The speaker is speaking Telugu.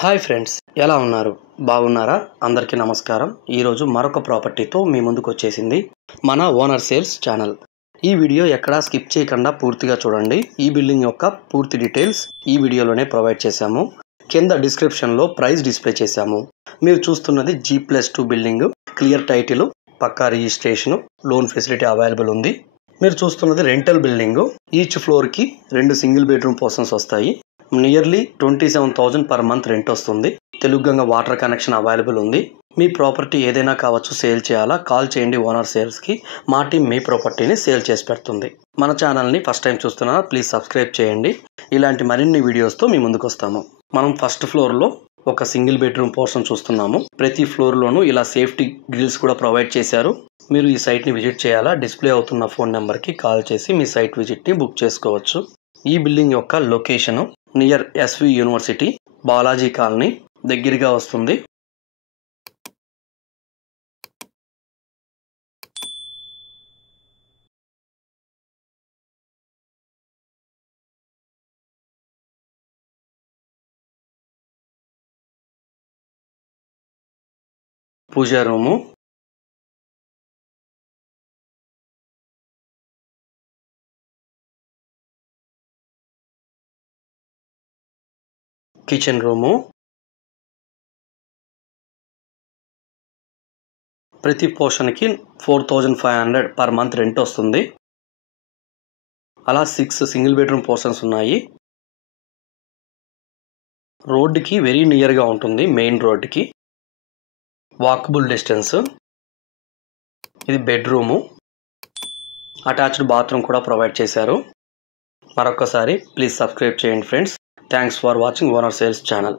హాయ్ ఫ్రెండ్స్, ఎలా ఉన్నారు? బాగున్నారా? అందరికీ నమస్కారం. ఈరోజు మరొక ప్రాపర్టీతో మీ ముందుకు వచ్చేసింది మన ఓనర్ సేల్స్ ఛానల్. ఈ వీడియో ఎక్కడా స్కిప్ చేయకుండా పూర్తిగా చూడండి. ఈ బిల్డింగ్ యొక్క పూర్తి డీటెయిల్స్ ఈ వీడియోలోనే ప్రొవైడ్ చేశాము. కింద డిస్క్రిప్షన్లో ప్రైస్ డిస్ప్లే చేశాము. మీరు చూస్తున్నది G+2 బిల్డింగ్, క్లియర్ టైటిల్, పక్కా రిజిస్ట్రేషన్, లోన్ ఫెసిలిటీ అవైలబుల్ ఉంది. మీరు చూస్తున్నది రెంటల్ బిల్డింగ్. ఈచ్ ఫ్లోర్కి 2 సింగిల్ బెడ్రూమ్ పోర్షన్స్ వస్తాయి. నియర్లీ 27,000 పర్ మంత్ రెంట్ వస్తుంది. తెలుగుగంగ వాటర్ కనెక్షన్ అవైలబుల్ ఉంది. మీ ప్రాపర్టీ ఏదైనా కావచ్చు, సేల్ చేయాలా? కాల్ చేయండి ఓనర్ సేల్స్కి. మా టీం మీ ప్రాపర్టీని సేల్ చేసి పెడుతుంది. మన ఛానల్ని ఫస్ట్ టైం చూస్తున్నారా? ప్లీజ్ సబ్స్క్రైబ్ చేయండి. ఇలాంటి మరిన్ని వీడియోస్తో మీ ముందుకు వస్తాము. మనం ఫస్ట్ ఫ్లోర్లో ఒక సింగిల్ బెడ్రూమ్ పోర్షన్ చూస్తున్నాము. ప్రతి ఫ్లోర్లోనూ ఇలా సేఫ్టీ గ్రిల్స్ కూడా ప్రొవైడ్ చేశారు. మీరు ఈ సైట్ని విజిట్ చేయాలా? డిస్ప్లే అవుతున్న ఫోన్ నెంబర్కి కాల్ చేసి మీ సైట్ విజిట్ని బుక్ చేసుకోవచ్చు. ఈ బిల్డింగ్ యొక్క location near SV university, Balaji colony దగ్గరగా వస్తుంది. పూజా రూము, కిచెన్ రూము, ప్రతి పోర్షన్కి 4,500 పర్ మంత్ రెంట్ వస్తుంది. అలా 6 సింగిల్ బెడ్రూమ్ పోర్షన్స్ ఉన్నాయి. రోడ్డుకి వెరీ నియర్గా ఉంటుంది, మెయిన్ రోడ్డుకి వాకబుల్ డిస్టెన్స్. ఇది బెడ్రూము, అటాచ్డ్ బాత్రూమ్ కూడా ప్రొవైడ్ చేశారు. మరొకసారి ప్లీజ్ సబ్స్క్రైబ్ చేయండి friends. Thanks for watching owner sales channel.